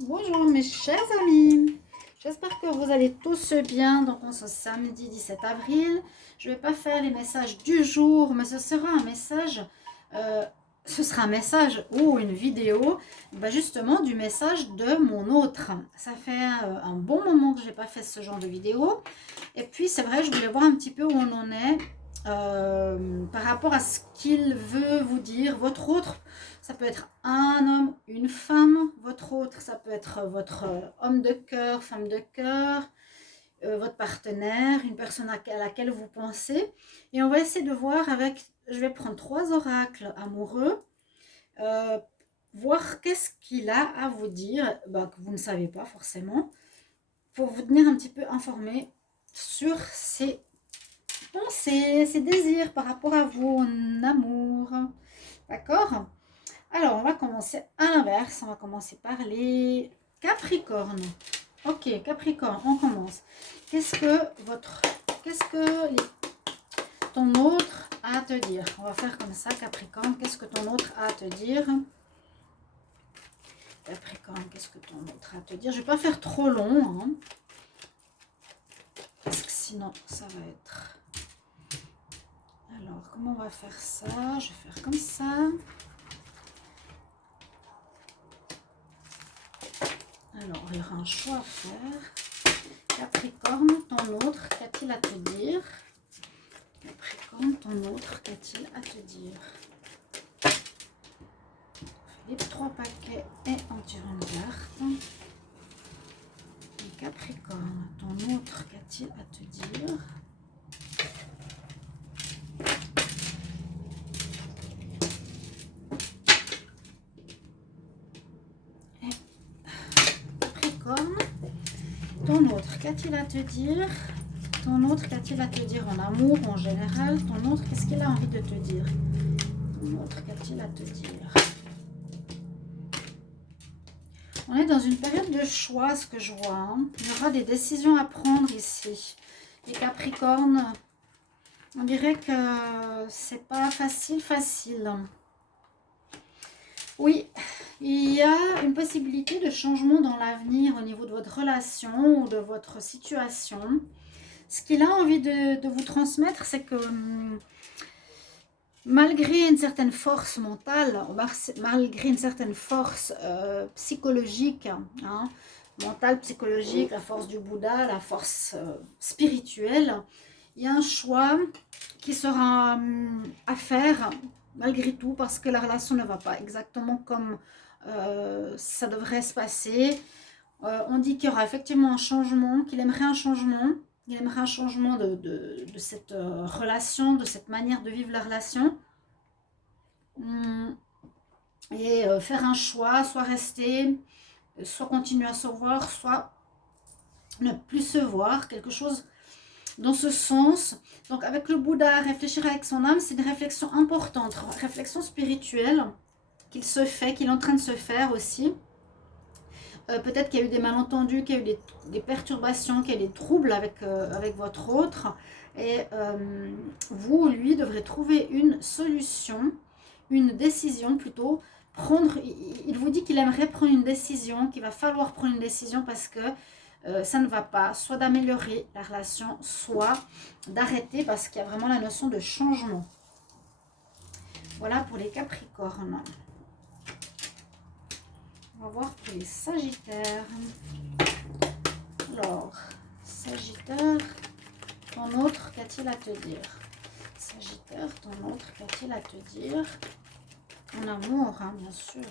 Bonjour mes chers amis, j'espère que vous allez tous bien. Donc on se samedi 17 avril, je ne vais pas faire les messages du jour, mais euh, ce sera un message ou une vidéo, justement du message de mon autre. Ça fait un bon moment que je n'ai pas fait ce genre de vidéo. Et puis c'est vrai, je voulais voir un petit peu où on en est par rapport à ce qu'il veut vous dire. Votre autre, ça peut être un homme, une femme. Votre autre, ça peut être votre homme de cœur, femme de cœur, votre partenaire, une personne à laquelle vous pensez. Et on va essayer de voir avec, je vais prendre 3 oracles amoureux, euh, voir qu'est-ce qu'il a à vous dire, que vous ne savez pas forcément, pour vous tenir un petit peu informé sur ses pensées, ses désirs par rapport à vous en amour. D'accord? Alors, on va commencer à l'inverse. On va commencer par les Capricornes. Ok, Capricorne, on commence. Qu'est-ce que ton autre a à te dire? On va faire comme ça, Capricorne. Qu'est-ce que ton autre a à te dire? Capricorne, qu'est-ce que ton autre a à te dire? Je ne vais pas faire trop long, hein, parce que sinon, ça va être... Alors, comment on va faire ça? Je vais faire comme ça. Alors, il y aura un choix à faire. Capricorne, ton autre, qu'a-t-il à te dire? Capricorne, ton autre, qu'a-t-il à te dire? On fait les 3 paquets et on tire une carte. Et Capricorne, ton autre, qu'a-t-il à te dire? Et Capricorne, ton autre, qu'a-t-il à te dire? Ton autre, qu'a-t-il à te dire en amour, en général? Ton autre, qu'est-ce qu'il a envie de te dire? Ton autre, qu'a-t-il à te dire? On est dans une période de choix, ce que je vois. Hein. Il y aura des décisions à prendre ici. Les Capricornes, on dirait que c'est pas facile. Oui, il y a une possibilité de changement dans l'avenir au niveau de votre relation ou de votre situation. Ce qu'il a envie de vous transmettre, c'est que malgré une certaine force mentale, malgré une certaine force psychologique, hein, mentale, psychologique, la force du Bouddha, la force spirituelle, il y a un choix qui sera à faire malgré tout parce que la relation ne va pas exactement comme ça devrait se passer. On dit qu'il y aura effectivement un changement, qu'il aimerait un changement. Il aimerait un changement de cette relation, de cette manière de vivre la relation. Et faire un choix, soit rester, soit continuer à se voir, soit ne plus se voir, quelque chose dans ce sens. Donc avec le Bouddha, réfléchir avec son âme, c'est une réflexion importante, une réflexion spirituelle qu'il est en train de se faire aussi. Peut-être qu'il y a eu des malentendus, qu'il y a eu des perturbations, qu'il y a eu des troubles avec votre autre. Et vous, lui, devrez trouver une solution, une décision plutôt. Il vous dit qu'il aimerait prendre une décision, qu'il va falloir prendre une décision parce que ça ne va pas, soit d'améliorer la relation, soit d'arrêter parce qu'il y a vraiment la notion de changement. Voilà pour les Capricornes. On va voir pour les Sagittaires. Alors, Sagittaire, ton autre, qu'a-t-il à te dire? Sagittaire, ton autre, qu'a-t-il à te dire? En amour, hein, bien sûr.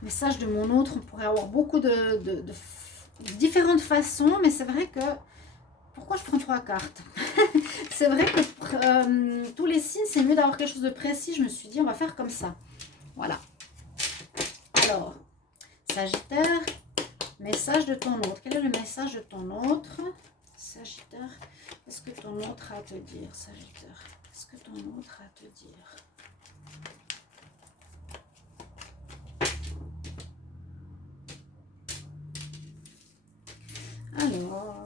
Message de mon autre, on pourrait avoir beaucoup de différentes façons, mais c'est vrai que... Pourquoi je prends 3 cartes? C'est vrai que tous les signes, c'est mieux d'avoir quelque chose de précis. Je me suis dit, on va faire comme ça. Voilà. Alors, Sagittaire, message de ton autre. Quel est le message de ton autre? Sagittaire, qu'est-ce que ton autre a à te dire? Sagittaire, qu'est-ce que ton autre a à te dire? Alors.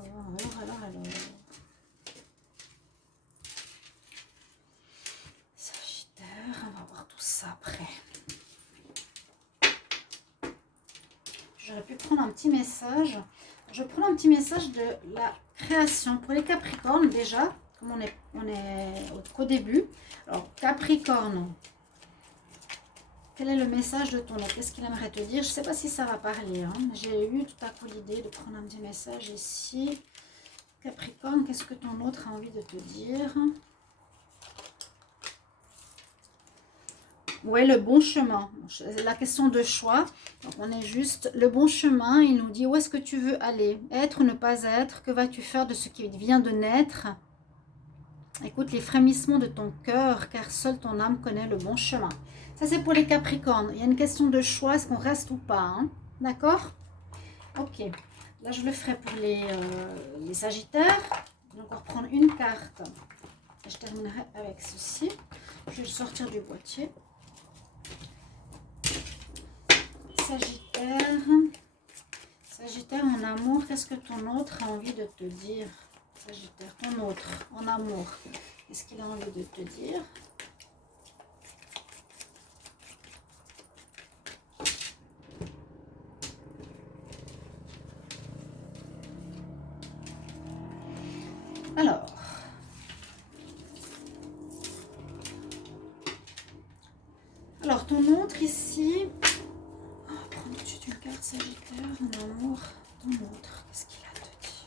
petit message. Je prends un petit message de la création pour les Capricornes déjà, comme on est au début. Alors Capricorne, quel est le message de ton autre? Qu'est-ce qu'il aimerait te dire? Je ne sais pas si ça va parler. Hein. J'ai eu tout à coup l'idée de prendre un petit message ici. Capricorne, qu'est-ce que ton autre a envie de te dire? Oui, le bon chemin. La question de choix. Donc, on est juste le bon chemin. Il nous dit où est-ce que tu veux aller? Être ou ne pas être? Que vas-tu faire de ce qui vient de naître? Écoute les frémissements de ton cœur, car seule ton âme connaît le bon chemin. Ça, c'est pour les Capricornes. Il y a une question de choix. Est-ce qu'on reste ou pas? Hein? D'accord? Ok. Là, je le ferai pour les Sagittaires. Donc, on va reprendre une carte. Et je terminerai avec ceci. Je vais le sortir du boîtier. Sagittaire. Sagittaire en amour, qu'est-ce que ton autre a envie de te dire? Sagittaire, ton autre en amour, qu'est-ce qu'il a envie de te dire? Alors ton autre ici, prends juste une carte Sagittaire en amour, ton autre, qu'est-ce qu'il a à te dire?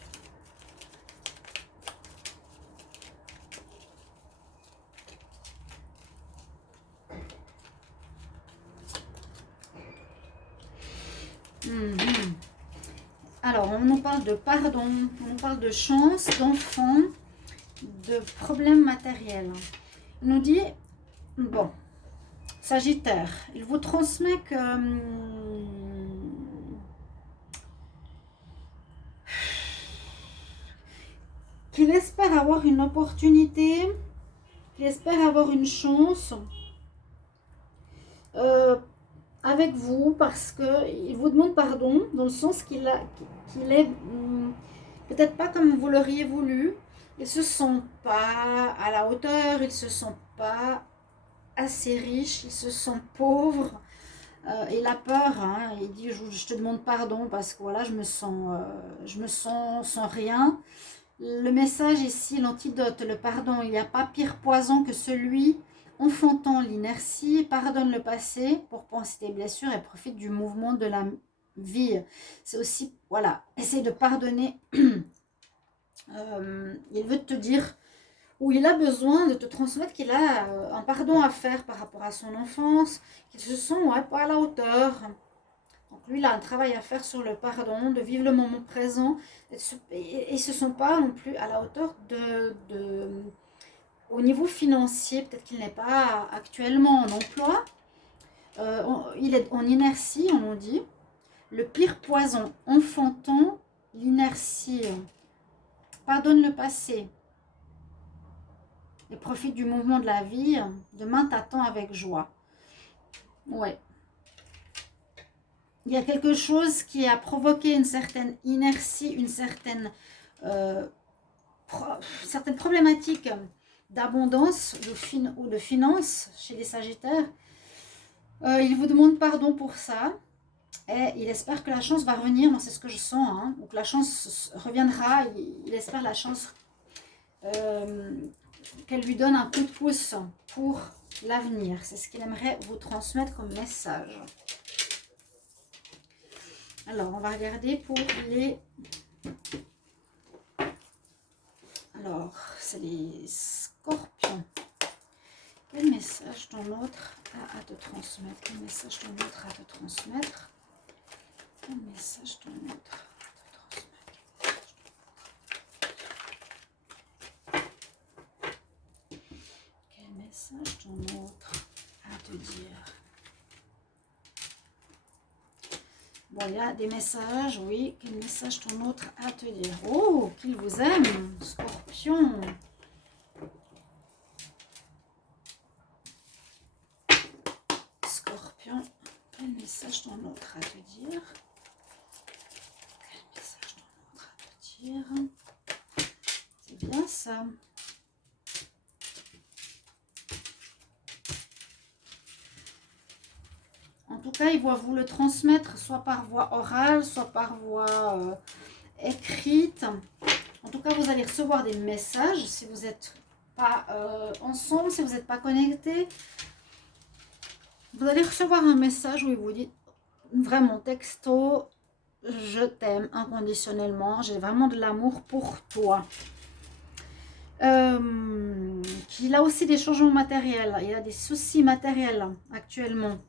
Alors, on nous parle de pardon, on nous parle de chance, d'enfant, de problèmes matériels. Il nous dit, bon, Sagittaire, il vous transmet que qu'il espère avoir une opportunité, qu'il espère avoir une chance avec vous, parce qu'il vous demande pardon, dans le sens qu'il est peut-être pas comme vous l'auriez voulu. Ils ne se sentent pas à la hauteur, ils ne se sentent pas assez riches, ils se sentent pauvres. Il a peur, hein, il dit je te demande pardon parce que voilà, je me sens sans rien. Le message ici, l'antidote, le pardon, il n'y a pas pire poison que celui enfantant l'inertie. Pardonne le passé pour penser tes blessures et profite du mouvement de la vie. C'est aussi, voilà, essaye de pardonner. Il veut te dire, où il a besoin de te transmettre qu'il a un pardon à faire par rapport à son enfance, qu'il se sent pas à la hauteur. Donc lui, il a un travail à faire sur le pardon, de vivre le moment présent, et ils ne se sont pas non plus à la hauteur au niveau financier. Peut-être qu'il n'est pas actuellement en emploi, il est en inertie, on nous dit. Le pire poison, enfantant l'inertie. Pardonne le passé et profite du mouvement de la vie. Demain t'attend avec joie. Ouais. Il y a quelque chose qui a provoqué une certaine inertie, une certaine problématique d'abondance ou de finance chez les Sagittaires. Il vous demande pardon pour ça. Et il espère que la chance va revenir. Moi, c'est ce que je sens. Hein, ou que la chance reviendra. Il espère la chance qu'elle lui donne un coup de pouce pour l'avenir. C'est ce qu'il aimerait vous transmettre comme message. Alors, on va regarder pour les... Alors, c'est les Scorpions. Quel message ton autre a à te transmettre? Quel message ton autre a à te transmettre? Quel message ton autre a à te transmettre? Quel message ton autre a à te dire? Bon, il y a des messages, oui. Quel message ton autre a à te dire? Oh, qu'il vous aime, Scorpion. Scorpion, quel message ton autre a à te dire? Quel message ton autre a à te dire? C'est bien ça. En tout cas, il va vous le transmettre soit par voie orale, soit par voie écrite. En tout cas, vous allez recevoir des messages si vous n'êtes pas ensemble, si vous n'êtes pas connectés. Vous allez recevoir un message où il vous dit vraiment texto, je t'aime inconditionnellement, j'ai vraiment de l'amour pour toi. Qu'il a aussi des changements matériels, il a des soucis matériels actuellement.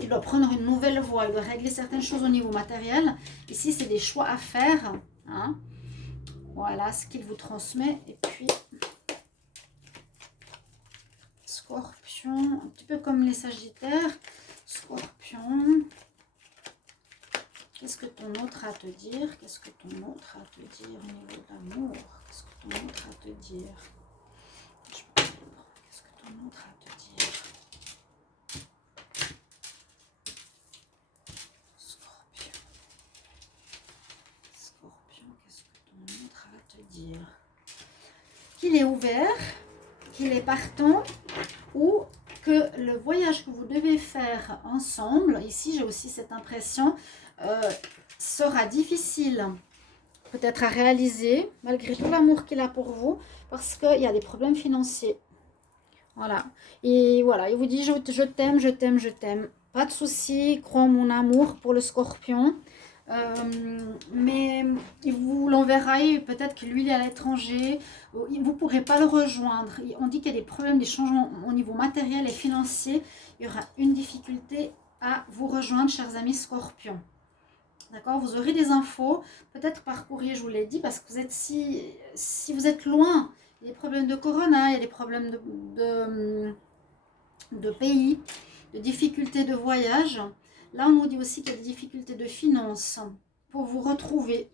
Il doit prendre une nouvelle voie, il doit régler certaines choses au niveau matériel. Ici, c'est des choix à faire. Hein. Voilà ce qu'il vous transmet. Et puis, Scorpion, un petit peu comme les Sagittaires. Scorpion, qu'est-ce que ton autre a à te dire? Qu'est-ce que ton autre a à te dire au niveau de l'amour? Qu'est-ce que ton autre a à te dire? Qu'est-ce que ton autre a à te dire? Scorpion. Scorpion, qu'est-ce que ton autre a à te dire? Qu'il est ouvert, qu'il est partant, ou que le voyage que vous devez faire ensemble, ici j'ai aussi cette impression, sera difficile peut-être à réaliser, malgré tout l'amour qu'il a pour vous, parce qu'il y a des problèmes financiers. Voilà. Et voilà, il vous dit je t'aime, je t'aime, je t'aime. Pas de souci, crois en mon amour pour le Scorpion. Mais il vous l'enverra, peut-être que lui il est à l'étranger, vous ne pourrez pas le rejoindre. On dit qu'il y a des problèmes, des changements au niveau matériel et financier. Il y aura une difficulté à vous rejoindre, chers amis Scorpions. D'accord, vous aurez des infos, peut-être par courrier, je vous l'ai dit, parce que vous êtes si vous êtes loin, il y a des problèmes de corona, il y a des problèmes de pays, de difficultés de voyage. Là, on nous dit aussi qu'il y a des difficultés de finances pour vous retrouver.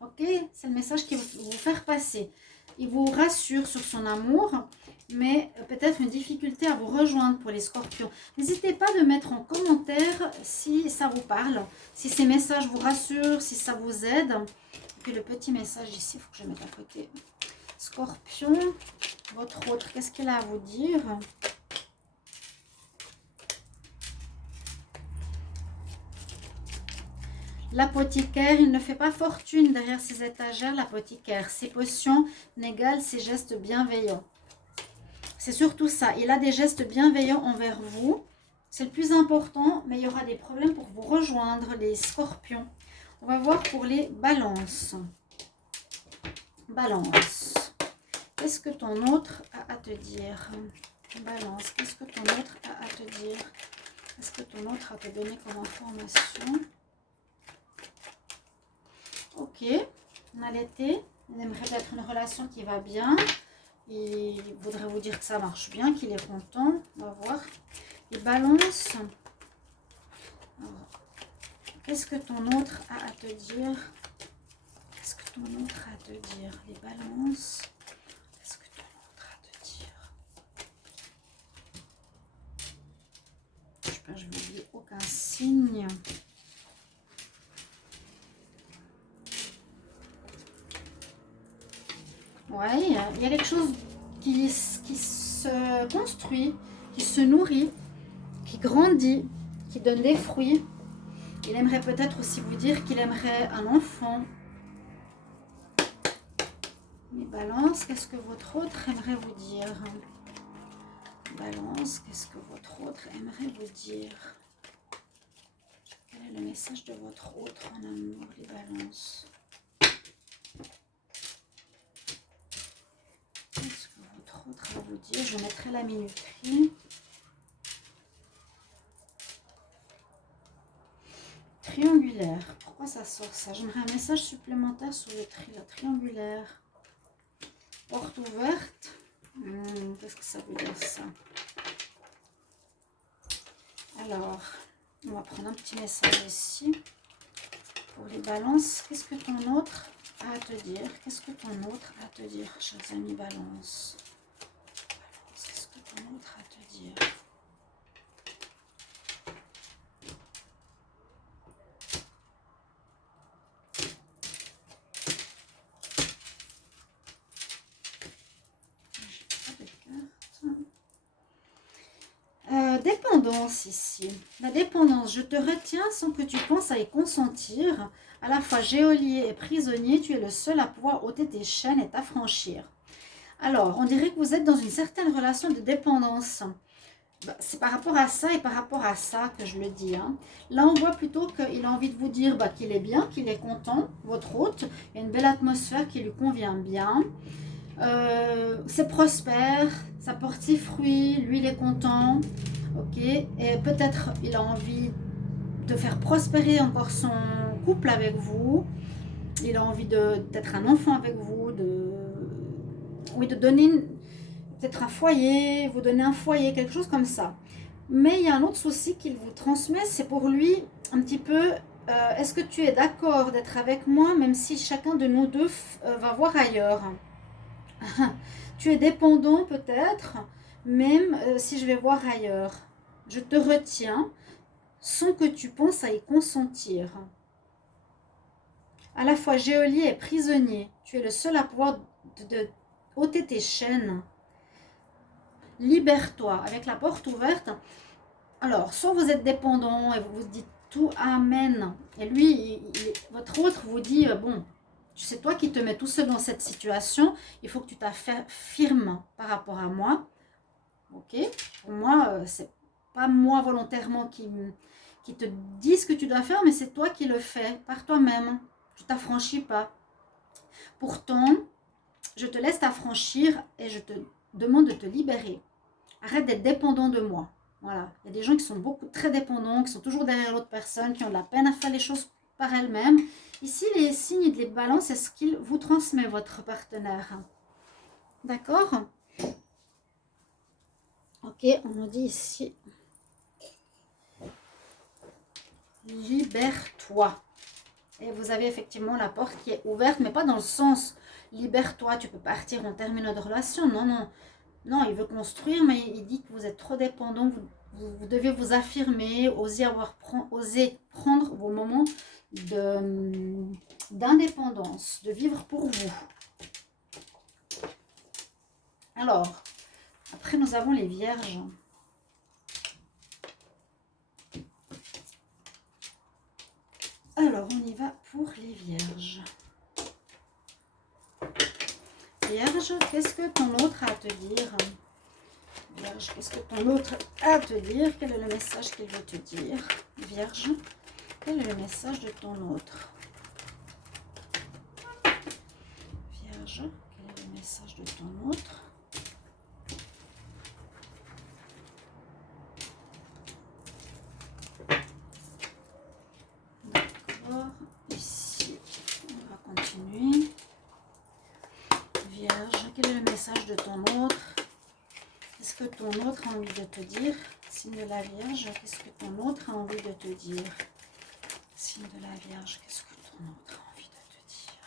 Ok, c'est le message qu'il va vous faire passer. Il vous rassure sur son amour, mais peut-être une difficulté à vous rejoindre pour les Scorpions. N'hésitez pas de mettre en commentaire si ça vous parle, si ces messages vous rassurent, si ça vous aide. Et puis le petit message ici, il faut que je mette à côté. Scorpion, votre autre, qu'est-ce qu'il a à vous dire ? L'apothicaire, il ne fait pas fortune derrière ses étagères, l'apothicaire. Ses potions n'égalent ses gestes bienveillants. C'est surtout ça. Il a des gestes bienveillants envers vous. C'est le plus important, mais il y aura des problèmes pour vous rejoindre, les Scorpions. On va voir pour les balances. Balance. Qu'est-ce que ton autre a à te dire? Balance. Qu'est-ce que ton autre a à te dire? Qu'est-ce que ton autre a à te donner comme information? Ok, on a l'été, il aimerait peut-être une relation qui va bien, il voudrait vous dire que ça marche bien, qu'il est content, on va voir. Les balances, qu'est-ce que ton autre a à te dire? Qu'est-ce que ton autre a à te dire? Les balances, qu'est-ce que ton autre a à te dire? Je vais oublier aucun signe. Ouais, il y a quelque chose qui se construit, qui se nourrit, qui grandit, qui donne des fruits. Il aimerait peut-être aussi vous dire qu'il aimerait un enfant. Mais Balance, qu'est-ce que votre autre aimerait vous dire? Balance, qu'est-ce que votre autre aimerait vous dire? Quel est le message de votre autre en amour, les balances? Qu'est-ce que votre autre a à vous dire? Je mettrai la minuterie. Triangulaire. Pourquoi ça sort ça? J'aimerais un message supplémentaire sur le triangulaire. Porte ouverte. Qu'est-ce que ça veut dire ça? Alors, on va prendre un petit message ici. Pour les balances, qu'est-ce que ton autre a à te dire? Qu'est-ce que ton autre a à te dire, chers amis balance? Qu'est-ce que ton autre a à te dire? dépendance ici. La dépendance, je te retiens sans que tu penses à y consentir. À la fois geôlier et prisonnier, tu es le seul à pouvoir ôter tes chaînes et t'affranchir. Alors, on dirait que vous êtes dans une certaine relation de dépendance. C'est par rapport à ça et par rapport à ça que je le dis. Hein. Là, on voit plutôt qu'il a envie de vous dire qu'il est bien, qu'il est content, votre hôte. Il y a une belle atmosphère qui lui convient bien. C'est prospère, ça porte ses fruits, lui, il est content. Ok, et peut-être il a envie de faire prospérer encore son couple avec vous. Il a envie d'être un enfant avec vous, de donner peut-être un foyer, vous donner un foyer, quelque chose comme ça. Mais il y a un autre souci qu'il vous transmet, c'est pour lui un petit peu, est-ce que tu es d'accord d'être avec moi, même si chacun de nous deux va voir ailleurs. Tu es dépendant peut-être, même si je vais voir ailleurs. Je te retiens sans que tu penses à y consentir. À la fois geôlier et prisonnier, tu es le seul à pouvoir ôter tes chaînes. Libère-toi avec la porte ouverte. Alors, soit vous êtes dépendant et vous vous dites tout amen. Et lui, votre autre vous dit, bon, c'est toi qui te mets tout seul dans cette situation. Il faut que tu t'affirmes par rapport à moi. Ok? Pour moi, c'est pas moi volontairement qui te dis ce que tu dois faire, mais c'est toi qui le fais par toi-même. Tu t'affranchis pas. Pourtant, je te laisse t'affranchir et je te demande de te libérer. Arrête d'être dépendant de moi. Voilà. Il y a des gens qui sont très dépendants, qui sont toujours derrière l'autre personne, qui ont de la peine à faire les choses par elles-mêmes. Ici, les signes et les balances, c'est ce qu'il vous transmet, votre partenaire. D'accord? Ok, on nous dit ici, libère-toi. Et vous avez effectivement la porte qui est ouverte, mais pas dans le sens, libère-toi, tu peux partir, on termine notre relation. Non, non. Non, il veut construire, mais il dit que vous êtes trop dépendant. Vous devez vous affirmer, oser prendre vos moments d'indépendance, de vivre pour vous. Alors, après nous avons les vierges. Alors, on y va pour les vierges. Vierge, qu'est-ce que ton autre a à te dire? Vierge, qu'est-ce que ton autre a à te dire? Quel est le message qu'il veut te dire? Vierge, quel est le message de ton autre? Vierge, quel est le message de ton autre? D'accord, ici, on va continuer. Vierge, quel est le message de ton autre? Qu'est-ce que ton autre a envie de te dire? Signe de la Vierge, qu'est-ce que ton autre a envie de te dire? Signe de la Vierge, qu'est-ce que ton autre a envie de te dire?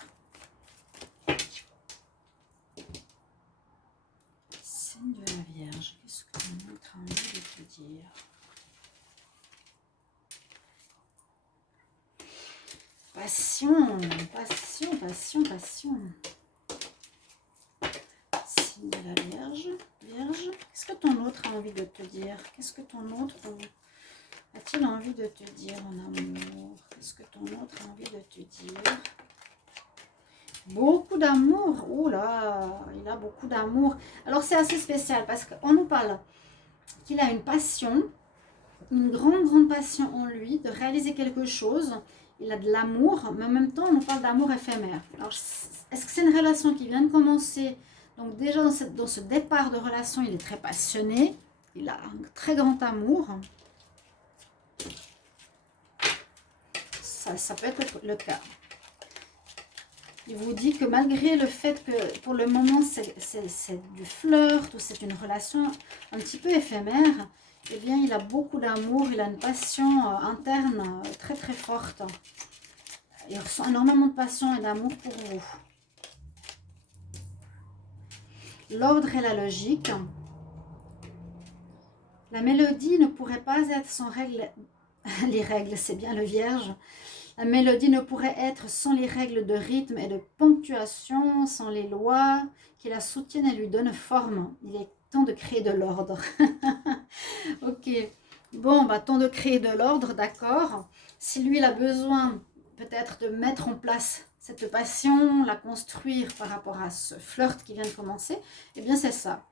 Signe de la Vierge, qu'est-ce que ton autre a envie de te dire? Passion, passion, passion, passion. Signe de la Vierge. Vierge, qu'est-ce que ton autre a envie de te dire? Qu'est-ce que ton autre a-t-il envie de te dire en amour? Qu'est-ce que ton autre a envie de te dire? Beaucoup d'amour. Oh là, il a beaucoup d'amour. Alors c'est assez spécial parce qu'on nous parle qu'il a une passion, une grande, grande passion en lui de réaliser quelque chose. Il a de l'amour, mais en même temps, on nous parle d'amour éphémère. Alors, est-ce que c'est une relation qui vient de commencer? Donc déjà, dans ce départ de relation, il est très passionné. Il a un très grand amour. Ça peut être le cas. Il vous dit que malgré le fait que pour le moment, c'est du flirt ou c'est une relation un petit peu éphémère, eh bien, il a beaucoup d'amour, il a une passion interne très très forte. Il ressent énormément de passion et d'amour pour vous. L'ordre et la logique. La mélodie ne pourrait pas être sans règles. Les règles, c'est bien le Vierge. La mélodie ne pourrait être sans les règles de rythme et de ponctuation, sans les lois qui la soutiennent et lui donnent forme. Il est temps de créer de l'ordre. Ok. Bon, bah, temps de créer de l'ordre, d'accord. Si lui, il a besoin peut-être de mettre en place cette passion, la construire par rapport à ce flirt qui vient de commencer, eh bien, c'est ça.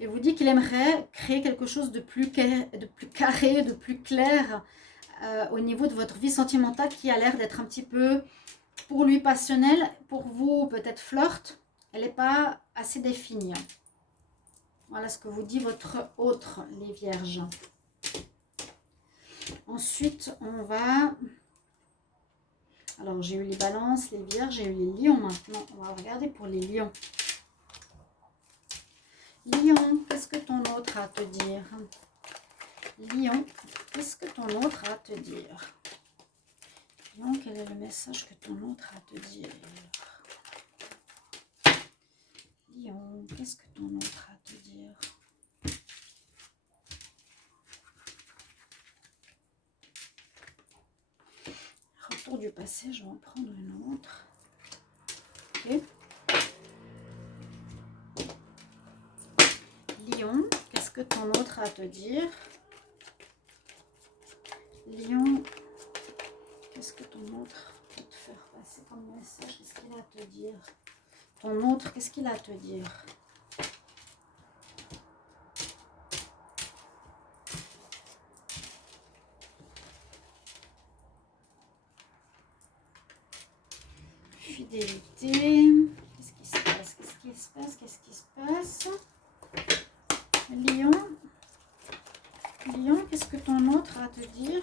Il vous dit qu'il aimerait créer quelque chose de plus carré, de plus clair au niveau de votre vie sentimentale qui a l'air d'être un petit peu, pour lui, passionnelle. Pour vous, peut-être flirt. Elle n'est pas assez définie. Voilà ce que vous dit votre autre, les vierges. Ensuite, on va... Alors, j'ai eu les balances, les vierges, j'ai eu les lions maintenant. On va regarder pour les lions. Lion, qu'est-ce que ton autre a à te dire? Lion, qu'est-ce que ton autre a à te dire? Lion, quel est le message que ton autre a à te dire? Lion, qu'est-ce que ton autre a à te dire? Retour du passé, je vais en prendre une autre. Ok. Lion, qu'est-ce que ton autre a à te dire? Lion, qu'est-ce que ton autre peut te faire passer comme message? Qu'est-ce qu'il a à te dire? Ton autre, qu'est-ce qu'il a à te dire? Fidélité. Qu'est-ce qui se passe? Qu'est-ce qui se passe? Qu'est-ce qui se passe? Lion. Lion, qu'est-ce que ton autre a à te dire?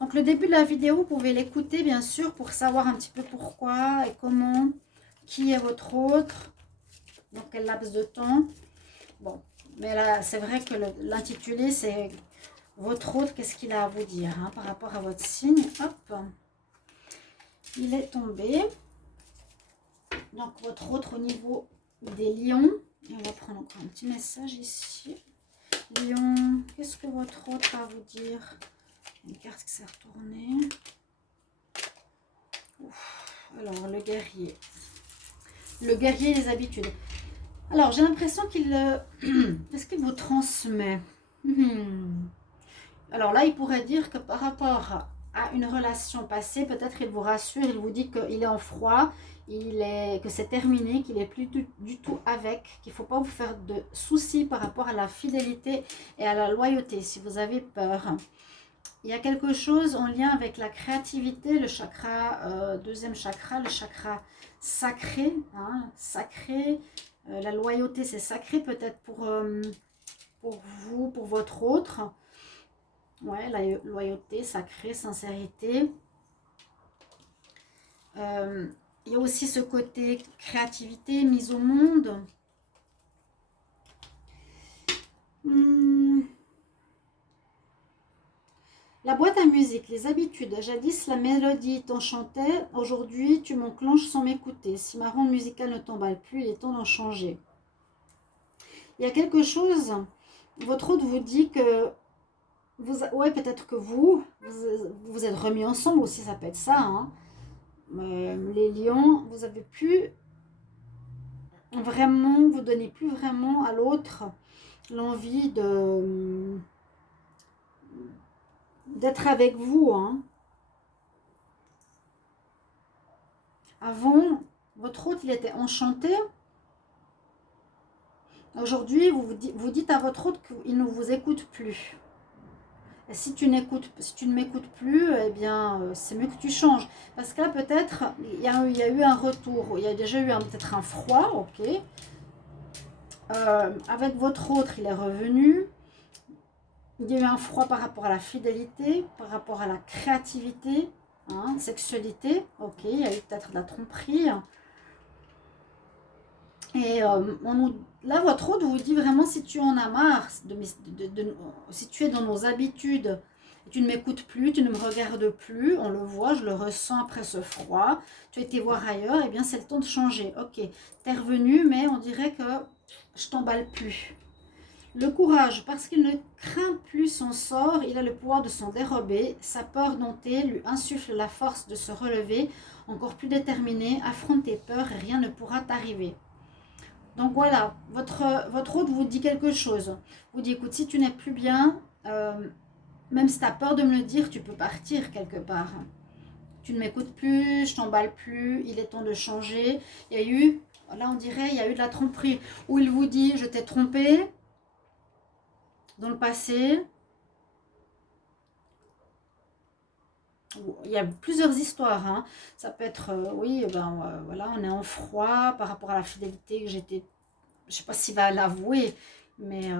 Donc le début de la vidéo, vous pouvez l'écouter bien sûr pour savoir un petit peu pourquoi et comment, qui est votre autre, dans quel laps de temps. Bon, mais là c'est vrai que l'intitulé c'est votre autre, qu'est-ce qu'il a à vous dire hein, par rapport à votre signe. Hop, il est tombé. Donc votre autre au niveau des lions. Et on va prendre encore un petit message ici. Lion, qu'est-ce que votre autre a à vous dire? Une carte qui s'est retournée. Alors, le guerrier. Le guerrier, les habitudes. Alors, j'ai l'impression qu'il... Qu'est-ce qu'il vous transmet? Alors là, il pourrait dire que par rapport à une relation passée, peut-être il vous rassure, il vous dit qu'il est en froid, que c'est terminé, qu'il n'est plus du tout avec, qu'il ne faut pas vous faire de soucis par rapport à la fidélité et à la loyauté si vous avez peur. Il y a quelque chose en lien avec la créativité, le chakra, deuxième chakra, le chakra sacré. Hein, sacré, la loyauté c'est sacré peut-être pour vous, pour votre autre. Ouais, la loyauté, sacré, sincérité. Il y a aussi ce côté créativité, mise au monde. La boîte à musique, les habitudes. Jadis, la mélodie t'enchantait. Aujourd'hui, tu m'enclenches sans m'écouter. Si ma ronde musicale ne t'emballe plus, il est temps d'en changer. Il y a quelque chose, votre autre vous dit que... ouais, peut-être que vous êtes remis ensemble aussi, ça peut être ça. Hein. Les lions, vous avez plus vraiment, vous donnez plus vraiment à l'autre l'envie d'être avec vous. Hein. Avant, votre autre, il était enchanté. Aujourd'hui, vous dites à votre autre qu'il ne vous écoute plus. Et si tu ne m'écoutes plus, eh bien, c'est mieux que tu changes. Parce que là, peut-être, il y a eu un retour. Il y a déjà eu peut-être un froid, ok. Avec votre autre, il est revenu. Il y a eu un froid par rapport à la fidélité, par rapport à la créativité, hein, sexualité, ok. Il y a eu peut-être de la tromperie. Et là, votre autre vous dit vraiment, si tu en as marre, si tu es dans nos habitudes, tu ne m'écoutes plus, tu ne me regardes plus, on le voit, je le ressens après ce froid, tu as été voir ailleurs, et bien c'est le temps de changer. Ok, tu es revenu, mais on dirait que je t'emballe plus. Le courage, parce qu'il ne craint plus son sort, il a le pouvoir de s'en dérober, sa peur domptée lui insuffle la force de se relever, encore plus déterminé, affronte tes peurs et rien ne pourra t'arriver. Donc voilà, votre autre vous dit quelque chose. Vous dit, écoute, si tu n'es plus bien, même si tu as peur de me le dire, tu peux partir quelque part. Tu ne m'écoutes plus, je t'emballe plus, il est temps de changer. Il y a eu, là on dirait, il y a eu de la tromperie. Où il vous dit, je t'ai trompé dans le passé. Il y a plusieurs histoires. Hein. Ça peut être, oui, voilà, on est en froid par rapport à la fidélité que j'étais. Je ne sais pas s'il va l'avouer, mais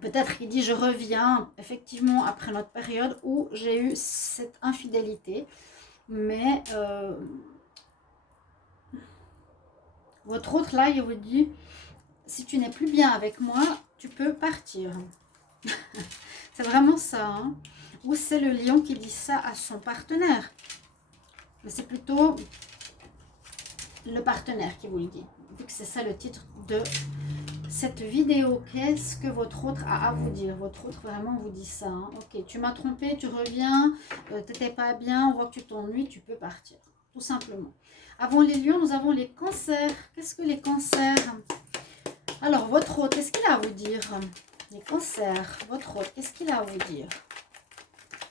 peut-être qu'il dit je reviens effectivement après notre période où j'ai eu cette infidélité. Mais votre autre là, il vous dit si tu n'es plus bien avec moi, tu peux partir. C'est vraiment ça. Hein. Ou c'est le lion qui dit ça à son partenaire. Mais c'est plutôt le partenaire qui vous le dit. Vu que c'est ça le titre de cette vidéo. Qu'est-ce que votre autre a à vous dire? Votre autre vraiment vous dit ça. Hein. Ok, tu m'as trompé, tu reviens, t'étais pas bien, on voit que tu t'ennuies, tu peux partir. Tout simplement. Avant les lions, nous avons les cancers. Qu'est-ce que les cancers? Alors, votre autre, qu'est-ce qu'il a à vous dire? Les cancers, votre autre, qu'est-ce qu'il a à vous dire?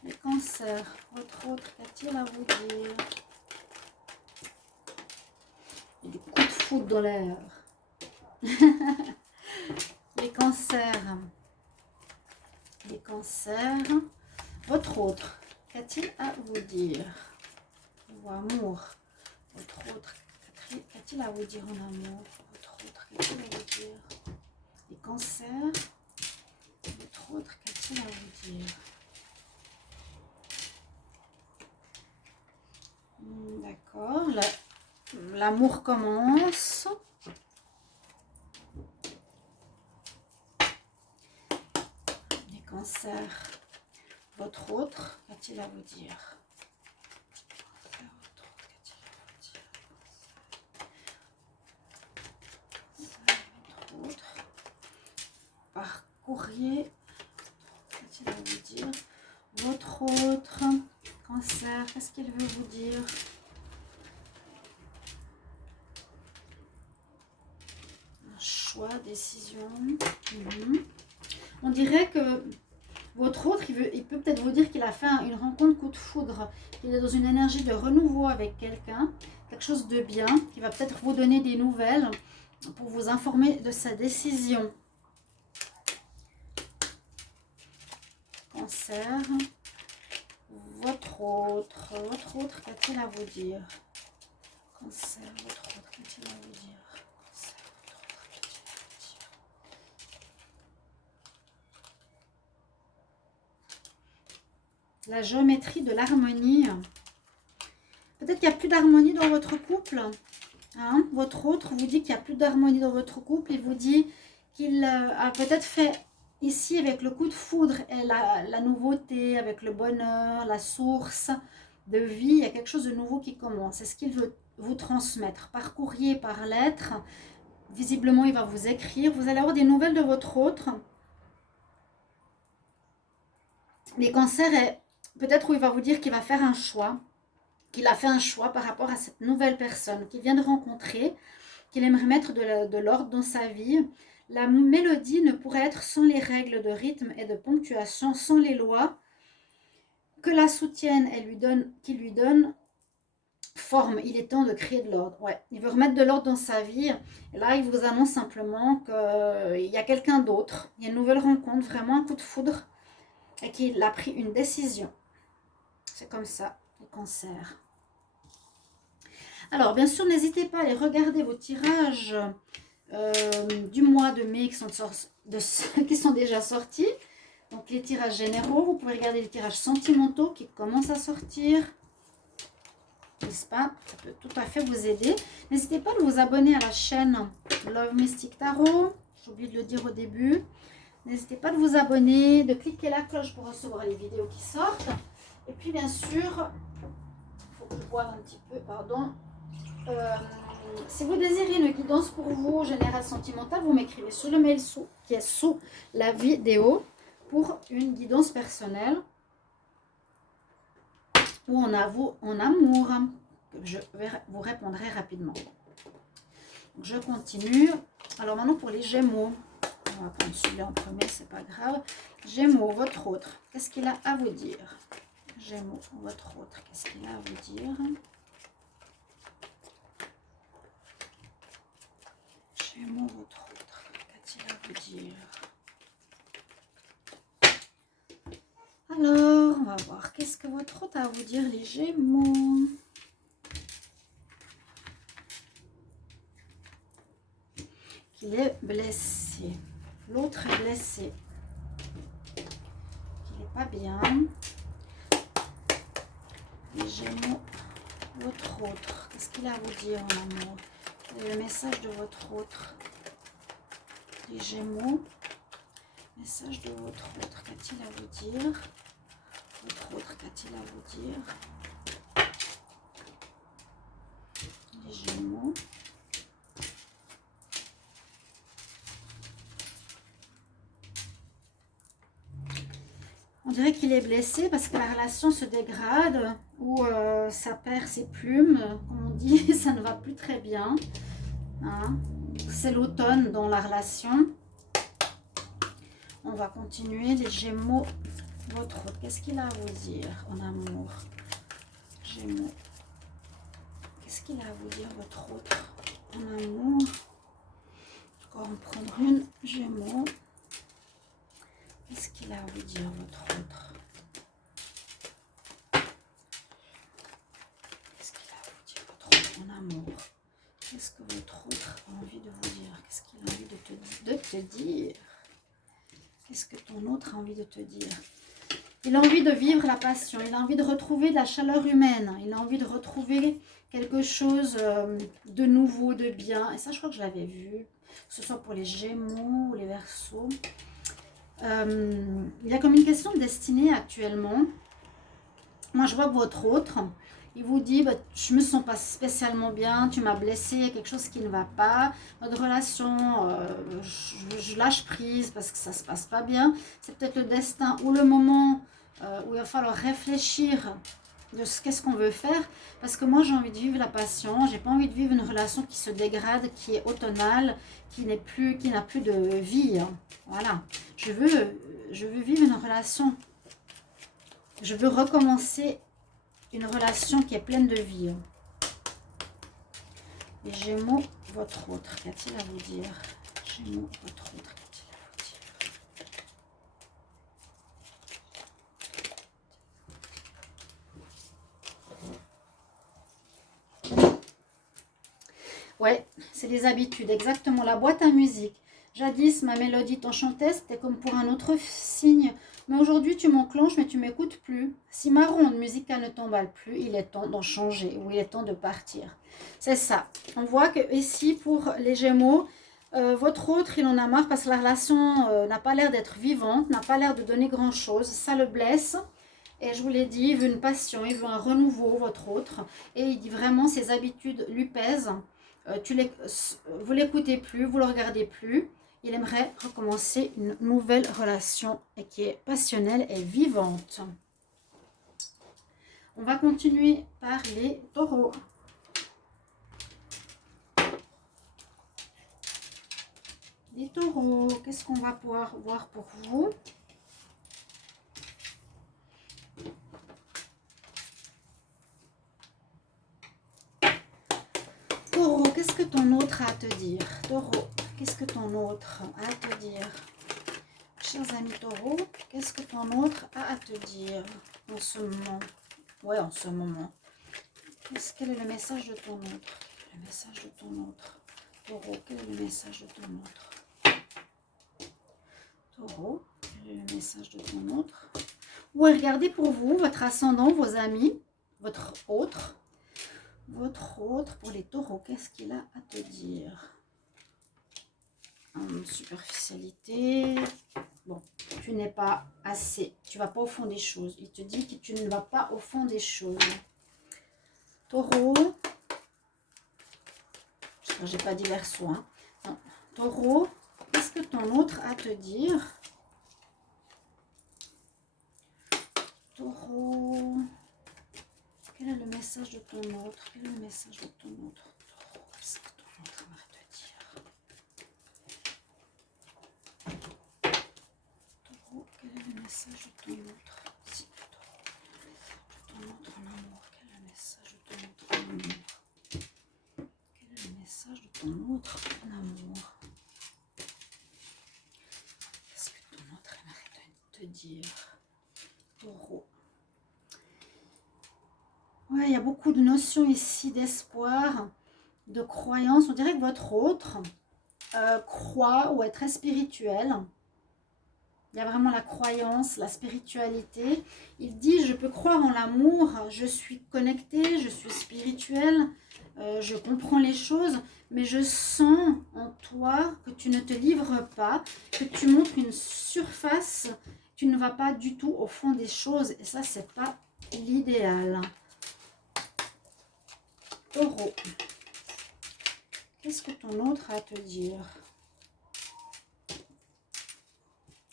Les cancers, votre autre, qu'a-t-il à vous dire? Il y a des coups de foudre dans l'air. Les cancers. Les cancers. Votre autre, qu'a-t-il à vous dire? Ou amour. Votre autre, qu'a-t-il à vous dire en amour? Votre autre, qu'a-t-il à vous dire? Les cancers. Votre autre, qu'a-t-il à vous dire? D'accord. L'amour commence. Les cancers. Votre autre, qu'a-t-il à vous dire? Votre autre. Par courrier, qu'a-t-il à vous dire? Votre autre cancer, qu'est-ce qu'il veut vous dire? Un choix, décision. On dirait que votre autre, il peut peut-être vous dire qu'il a fait une rencontre coup de foudre, qu'il est dans une énergie de renouveau avec quelqu'un, quelque chose de bien, qui va peut-être vous donner des nouvelles pour vous informer de sa décision. Cancer. Votre autre, qu'a-t-il à vous dire? Cancer, votre autre, qu'a-t-il à vous dire? Cancer, votre autre, qu'a-t-il à vous dire? La géométrie de l'harmonie. Peut-être qu'il n'y a plus d'harmonie dans votre couple. Hein? Votre autre vous dit qu'il n'y a plus d'harmonie dans votre couple. Il vous dit qu'il a peut-être fait ici avec le coup de foudre et la nouveauté, avec le bonheur, la source de vie. Il y a quelque chose de nouveau qui commence. C'est ce qu'il veut vous transmettre par courrier, par lettre. Visiblement, il va vous écrire. Vous allez avoir des nouvelles de votre autre. Les cancers, peut-être où il va vous dire qu'il va faire un choix. Qu'il a fait un choix par rapport à cette nouvelle personne qu'il vient de rencontrer, qu'il aimerait mettre de l'ordre dans sa vie. La mélodie ne pourrait être sans les règles de rythme et de ponctuation, sans les lois que la soutiennent et qui lui donnent forme. Il est temps de créer de l'ordre. Ouais, il veut remettre de l'ordre dans sa vie. Et là, il vous annonce simplement qu'il y a quelqu'un d'autre. Il y a une nouvelle rencontre, vraiment un coup de foudre, et qu'il a pris une décision. C'est comme ça, les cancers. Alors, bien sûr, n'hésitez pas à aller regarder vos tirages du mois de mai qui sont déjà sortis. Donc, les tirages généraux, vous pouvez regarder les tirages sentimentaux qui commencent à sortir. N'est-ce pas? Ça peut tout à fait vous aider. N'hésitez pas à vous abonner à la chaîne Love Mystic Tarot. J'ai oublié de le dire au début. N'hésitez pas à vous abonner, de cliquer la cloche pour recevoir les vidéos qui sortent. Et puis, bien sûr, il faut que je boive un petit peu, pardon. Si vous désirez une guidance pour vous, générale sentimentale, vous m'écrivez sur le mail qui est sous la vidéo pour une guidance personnelle ou en amour. Je vous répondrai rapidement. Donc, je continue. Alors maintenant pour les Gémeaux. On va prendre celui-là en premier, c'est pas grave. Gémeaux, votre autre, qu'est-ce qu'il a à vous dire? Gémeaux, votre autre, qu'est-ce qu'il a à vous dire? Gémeaux, votre autre, qu'a-t-il à vous dire? Alors, on va voir, qu'est-ce que votre autre a à vous dire, les Gémeaux? Qu'il est blessé. L'autre est blessé. Qu'il n'est pas bien. Les Gémeaux, votre autre, qu'est-ce qu'il a à vous dire, mon amour? Quel est le message de votre autre? Les Gémeaux, message de votre autre, qu'a-t-il à vous dire? Votre autre, qu'a-t-il à vous dire? Les Gémeaux. On dirait qu'il est blessé parce que la relation se dégrade ou ça perd ses plumes, comme on dit, ça ne va plus très bien. Hein. C'est l'automne dans la relation. On va continuer. Les Gémeaux, votre autre, qu'est-ce qu'il a à vous dire en amour? Gémeaux, qu'est-ce qu'il a à vous dire votre autre en amour? Encore en prendre une. Gémeaux, qu'est-ce qu'il a à vous dire votre autre? Qu'est-ce qu'il a à vous dire votre autre en amour? Qu'est-ce que votre autre a envie de vous dire? Qu'est-ce qu'il a envie de te dire? Qu'est-ce que ton autre a envie de te dire? Il a envie de vivre la passion, il a envie de retrouver de la chaleur humaine, il a envie de retrouver quelque chose de nouveau, de bien. Et ça, je crois que je l'avais vu, que ce soit pour les Gémeaux ou les Verseaux. Il y a comme une question de destinée actuellement. Moi, je vois que votre autre, il vous dit, bah, je me sens pas spécialement bien, tu m'as blessé, il y a quelque chose qui ne va pas. Notre relation, je lâche prise parce que ça se passe pas bien. C'est peut-être le destin ou le moment où il va falloir réfléchir de qu'est-ce qu'on veut faire. Parce que moi, j'ai envie de vivre la passion. J'ai pas envie de vivre une relation qui se dégrade, qui est automnale, qui n'a plus de vie. Hein. Voilà. Je veux vivre une relation. Je veux recommencer une relation qui est pleine de vie. Les Gémeaux, votre autre, qu'a-t-il à vous dire? Gémeaux, votre autre, qu'a-t-il à vous dire? Ouais, c'est les habitudes, exactement. La boîte à musique. Jadis, ma mélodie t'enchantait, c'était comme pour un autre signe. Mais aujourd'hui, tu m'enclenches, mais tu m'écoutes plus. Si ma ronde musicale ne t'emballe plus, il est temps d'en changer ou il est temps de partir. C'est ça. On voit que ici, pour les Gémeaux, votre autre, il en a marre parce que la relation n'a pas l'air d'être vivante, n'a pas l'air de donner grand-chose. Ça le blesse. Et je vous l'ai dit, il veut une passion, il veut un renouveau, votre autre. Et il dit vraiment, ses habitudes lui pèsent. Vous l'écoutez plus, vous le regardez plus. Il aimerait recommencer une nouvelle relation et qui est passionnelle et vivante. On va continuer par les taureaux. Les taureaux, qu'est-ce qu'on va pouvoir voir pour vous? Taureau, qu'est-ce que ton autre a à te dire? Taureau, qu'est-ce que ton autre a à te dire? Chers amis taureaux, qu'est-ce que ton autre a à te dire en ce moment? Ouais, en ce moment. Quel est le message de ton autre? Quel est le message de ton autre? Taureau, quel est le message de ton autre? Taureau, quel est le message de ton autre? Ouais, regardez pour vous, votre ascendant, vos amis, votre autre. Votre autre, pour les taureaux, qu'est-ce qu'il a à te dire? Superficialité. Bon, tu n'es pas assez. Tu ne vas pas au fond des choses. Il te dit que tu ne vas pas au fond des choses. Taureau. Je n'ai pas dit Verseau. Hein. Non. Taureau, qu'est-ce que ton autre a à te dire? Taureau. Quel est le message de ton autre? Quel est le message de ton autre? Taureau, qu'est-ce que ton autre va te dire? message de ton autre? Si, ton autre en amour. Quel est le message de ton autre en amour? Quel est le message de ton autre en amour? Qu'est-ce que ton autre aimerait te dire? Taureau. Ouais, il y a beaucoup de notions ici d'espoir, de croyance. On dirait que votre autre croit ou est très spirituel. Il y a vraiment la croyance, la spiritualité. Il dit, je peux croire en l'amour, je suis connectée, je suis spirituelle, je comprends les choses, mais je sens en toi que tu ne te livres pas, que tu montres une surface, tu ne vas pas du tout au fond des choses. Et ça, c'est pas l'idéal. Taureau. Qu'est-ce que ton autre a à te dire?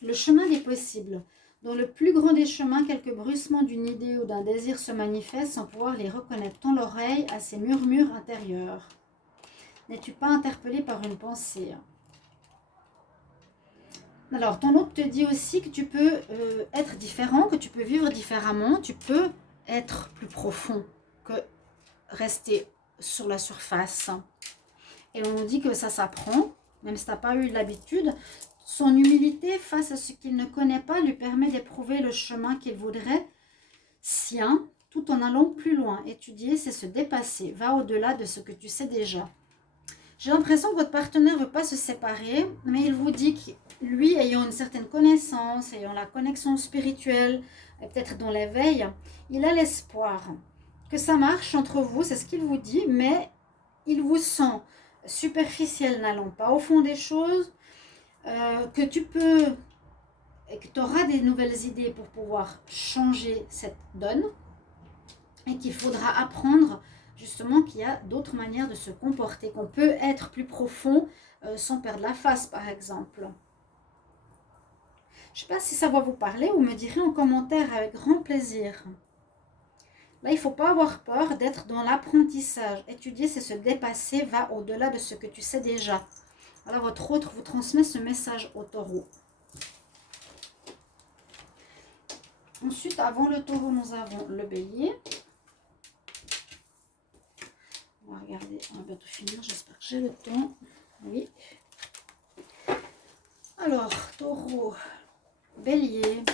Le chemin des possibles. Dans le plus grand des chemins, quelques bruissements d'une idée ou d'un désir se manifestent sans pouvoir les reconnaître. Tends l'oreille à ces murmures intérieurs. N'es-tu pas interpellé par une pensée? Alors, ton autre te dit aussi que tu peux être différent, que tu peux vivre différemment, tu peux être plus profond que rester sur la surface. Et on nous dit que ça s'apprend, même si tu n'as pas eu l'habitude. Son humilité face à ce qu'il ne connaît pas lui permet d'éprouver le chemin qu'il voudrait sien, tout en allant plus loin. Étudier, c'est se dépasser. Va au-delà de ce que tu sais déjà. J'ai l'impression que votre partenaire ne veut pas se séparer, mais il vous dit que lui, ayant une certaine connaissance, ayant la connexion spirituelle, peut-être dans l'éveil, il a l'espoir que ça marche entre vous, c'est ce qu'il vous dit, mais il vous sent superficiel, n'allant pas au fond des choses, que tu peux et que tu auras des nouvelles idées pour pouvoir changer cette donne et qu'il faudra apprendre justement qu'il y a d'autres manières de se comporter, qu'on peut être plus profond sans perdre la face par exemple. Je ne sais pas si ça va vous parler, ou me direz en commentaire avec grand plaisir. Là, il ne faut pas avoir peur d'être dans l'apprentissage. Étudier, c'est se dépasser, va au-delà de ce que tu sais déjà. Alors, votre autre vous transmet ce message au taureau. Ensuite, avant le taureau, nous avons le bélier. On va regarder, on va bientôt finir, j'espère que j'ai le temps. Oui. Alors, taureau, bélier.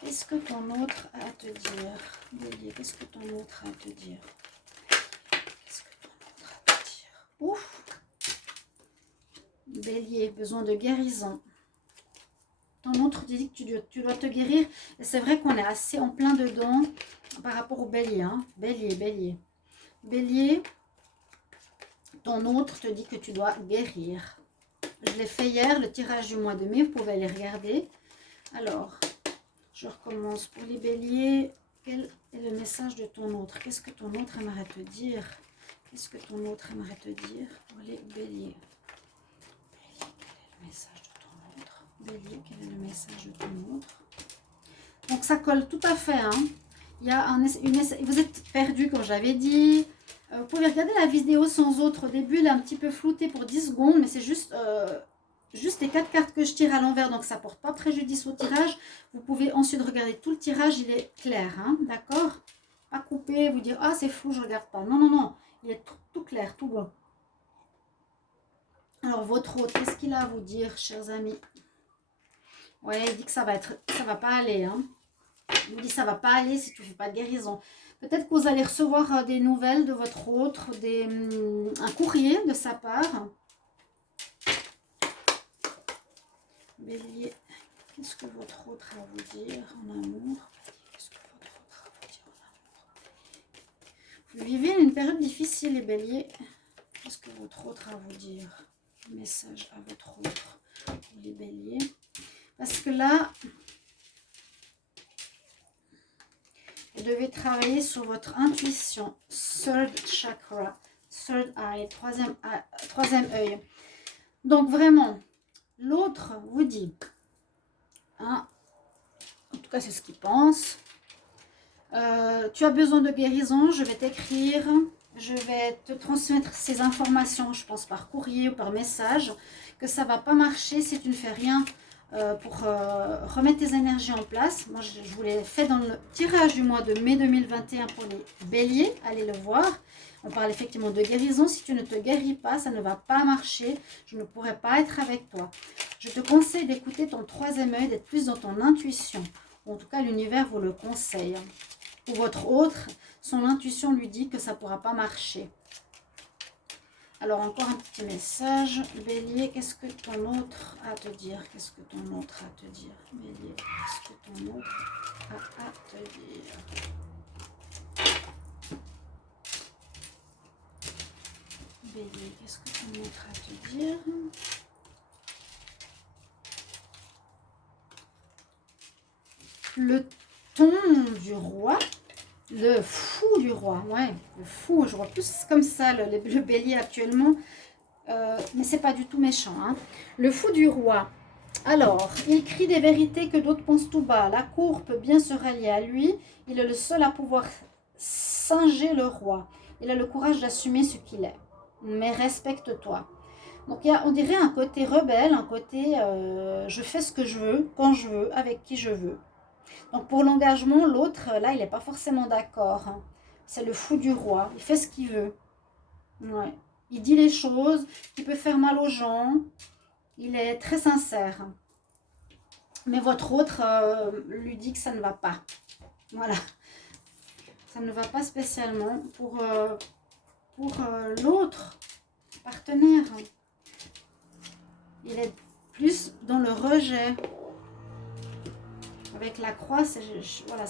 Qu'est-ce que ton autre a à te dire? Bélier, qu'est-ce que ton autre a à te dire? Qu'est-ce que ton autre a à te dire? Ouf! Bélier, besoin de guérison. Ton autre dit que tu dois te guérir. Et c'est vrai qu'on est assez en plein dedans par rapport au bélier. Hein. Bélier, bélier. Bélier, ton autre te dit que tu dois guérir. Je l'ai fait hier, le tirage du mois de mai. Vous pouvez aller regarder. Alors, je recommence pour les béliers. Quel est le message de ton autre? Qu'est-ce que ton autre aimerait te dire? Qu'est-ce que ton autre aimerait te dire pour les béliers? Bélier, quel est le message de ton autre? Donc ça colle tout à fait. Hein. Il y a vous êtes perdu comme j'avais dit. Vous pouvez regarder la vidéo sans autre. Au début, elle est un petit peu floutée pour 10 secondes, mais c'est juste les 4 cartes que je tire à l'envers, donc ça ne porte pas préjudice au tirage. Vous pouvez ensuite regarder tout le tirage, il est clair, hein, d'accord? Pas couper, vous dire, ah c'est flou, je ne regarde pas. Non, non, non, il est tout clair, tout bon. Alors, votre autre, qu'est-ce qu'il a à vous dire, chers amis? Ouais, il dit que ça va pas aller. Hein. Il vous dit que ça va pas aller si tu ne fais pas de guérison. Peut-être que vous allez recevoir des nouvelles de votre autre, un courrier de sa part. Bélier, qu'est-ce que votre autre a à vous dire en amour? Qu'est-ce que votre autre a à vous dire en amour? Vous vivez une période difficile, les béliers. Qu'est-ce que votre autre a à vous dire? Message à votre autre, les béliers. Parce que là, vous devez travailler sur votre intuition. Third chakra, third eye, troisième œil. Donc vraiment, l'autre vous dit, hein, en tout cas c'est ce qu'il pense, tu as besoin de guérison, je vais t'écrire, je vais te transmettre ces informations, je pense par courrier ou par message, que ça ne va pas marcher si tu ne fais rien pour remettre tes énergies en place. Moi, je vous l'ai fait dans le tirage du mois de mai 2021 pour les béliers. Allez le voir. On parle effectivement de guérison. Si tu ne te guéris pas, ça ne va pas marcher. Je ne pourrai pas être avec toi. Je te conseille d'écouter ton troisième œil, d'être plus dans ton intuition. En tout cas, l'univers vous le conseille. Pour votre autre, son intuition lui dit que ça ne pourra pas marcher. Alors, encore un petit message. Bélier, qu'est-ce que ton autre a à te dire? Qu'est-ce que ton autre a à te dire? Bélier, qu'est-ce que ton autre a à te dire? Bélier, qu'est-ce que ton autre a à te dire? Le ton du roi. Le fou du roi, ouais, le fou, je vois plus comme ça le bélier actuellement, mais c'est pas du tout méchant, hein. Le fou du roi, alors, il crie des vérités que d'autres pensent tout bas, la cour peut bien se rallier à lui, il est le seul à pouvoir singer le roi, il a le courage d'assumer ce qu'il est, mais respecte-toi. Donc il y a, on dirait un côté rebelle, un côté je fais ce que je veux, quand je veux, avec qui je veux. Donc pour l'engagement, l'autre, là, il n'est pas forcément d'accord. Hein. C'est le fou du roi. Il fait ce qu'il veut. Ouais. Il dit les choses, il peut faire mal aux gens. Il est très sincère. Mais votre autre lui dit que ça ne va pas. Voilà. Ça ne va pas spécialement pour l'autre partenaire. Il est plus dans le rejet. Avec la croix, voilà,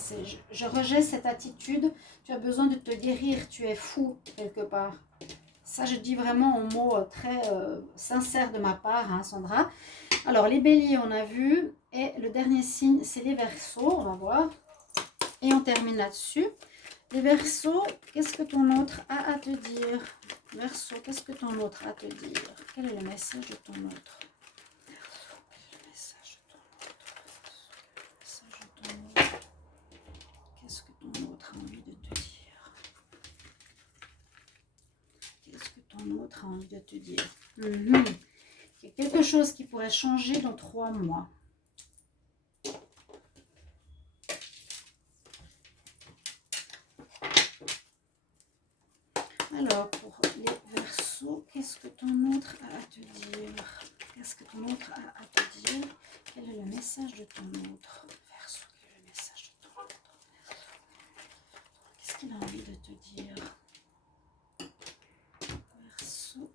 je rejette cette attitude. Tu as besoin de te guérir. Tu es fou quelque part. Ça, je dis vraiment en mots très sincères de ma part, hein, Sandra. Alors, les béliers, on a vu. Et le dernier signe, c'est les verseaux. On va voir. Et on termine là-dessus. Les verseaux, qu'est-ce que ton autre a à te dire? Verseau, qu'est-ce que ton autre a à te dire? Quel est le message de ton autre? Qu'est-ce que ton autre a envie de te dire? Qu'est-ce que ton autre a envie de te dire? Il y a quelque chose qui pourrait changer dans 3 mois. Alors, pour les verseaux, qu'est-ce que ton autre a à te dire? Qu'est-ce que ton autre a à te dire? Quel est le message de ton autre? Verseau, quel est le message de ton autre? Qu'est-ce qu'il a envie de te dire? Verseau,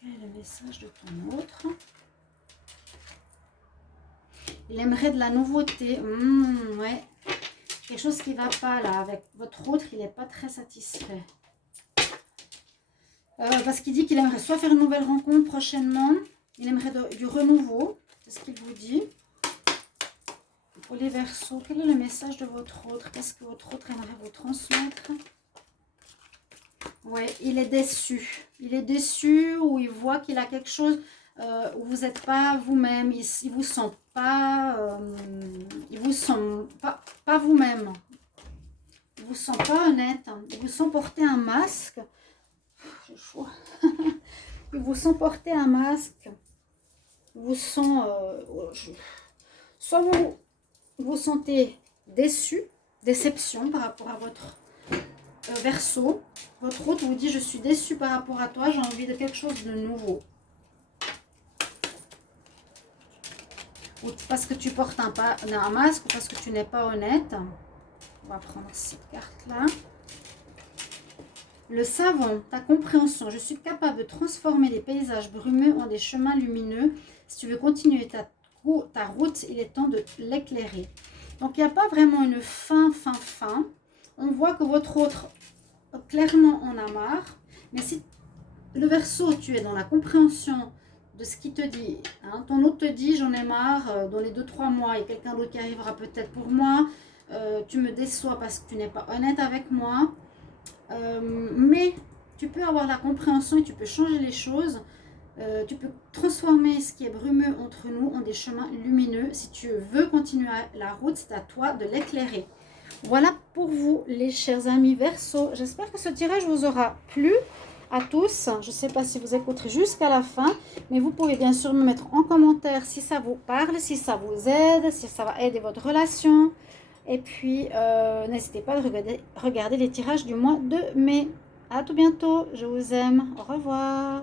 quel est le message de ton autre? Il aimerait de la nouveauté. Ouais. Quelque chose qui ne va pas là. Avec votre autre, il n'est pas très satisfait. Parce qu'il dit qu'il aimerait soit faire une nouvelle rencontre prochainement. Il aimerait du renouveau. C'est ce qu'il vous dit. Pour les verseaux, quel est le message de votre autre? Qu'est-ce que votre autre aimerait vous transmettre? Ouais, il est déçu. Il est déçu ou il voit qu'il a quelque chose où vous n'êtes pas vous-même. Il vous sent pas... il vous sent pas vous-même. Il vous sent pas honnête. Il vous sent porter un masque. J'ai chaud. Il vous sent porter un masque. Il vous sent... soit vous vous sentez déçu, déception par rapport à votre verseau. Votre autre vous dit je suis déçu par rapport à toi, j'ai envie de quelque chose de nouveau. Ou parce que tu portes un masque ou parce que tu n'es pas honnête. On va prendre cette carte-là. Le savant, ta compréhension. Je suis capable de transformer les paysages brumeux en des chemins lumineux. Si tu veux continuer ta route, il est temps de l'éclairer. Donc, il n'y a pas vraiment une fin. On voit que votre autre, clairement, en a marre. Mais si le verseau, tu es dans la compréhension de ce qu'il te dit. Hein, ton autre te dit, j'en ai marre, dans les 2-3 mois, il y a quelqu'un d'autre qui arrivera peut-être pour moi. Tu me déçois parce que tu n'es pas honnête avec moi. Mais tu peux avoir la compréhension et tu peux changer les choses. Tu peux transformer ce qui est brumeux entre nous en des chemins lumineux. Si tu veux continuer la route, c'est à toi de l'éclairer. Voilà pour vous, les chers amis Verseau. J'espère que ce tirage vous aura plu. à tous. Je ne sais pas si vous écouterez jusqu'à la fin, mais vous pouvez bien sûr me mettre en commentaire si ça vous parle, si ça vous aide, si ça va aider votre relation. Et puis, n'hésitez pas à regarder les tirages du mois de mai. À tout bientôt, je vous aime. Au revoir.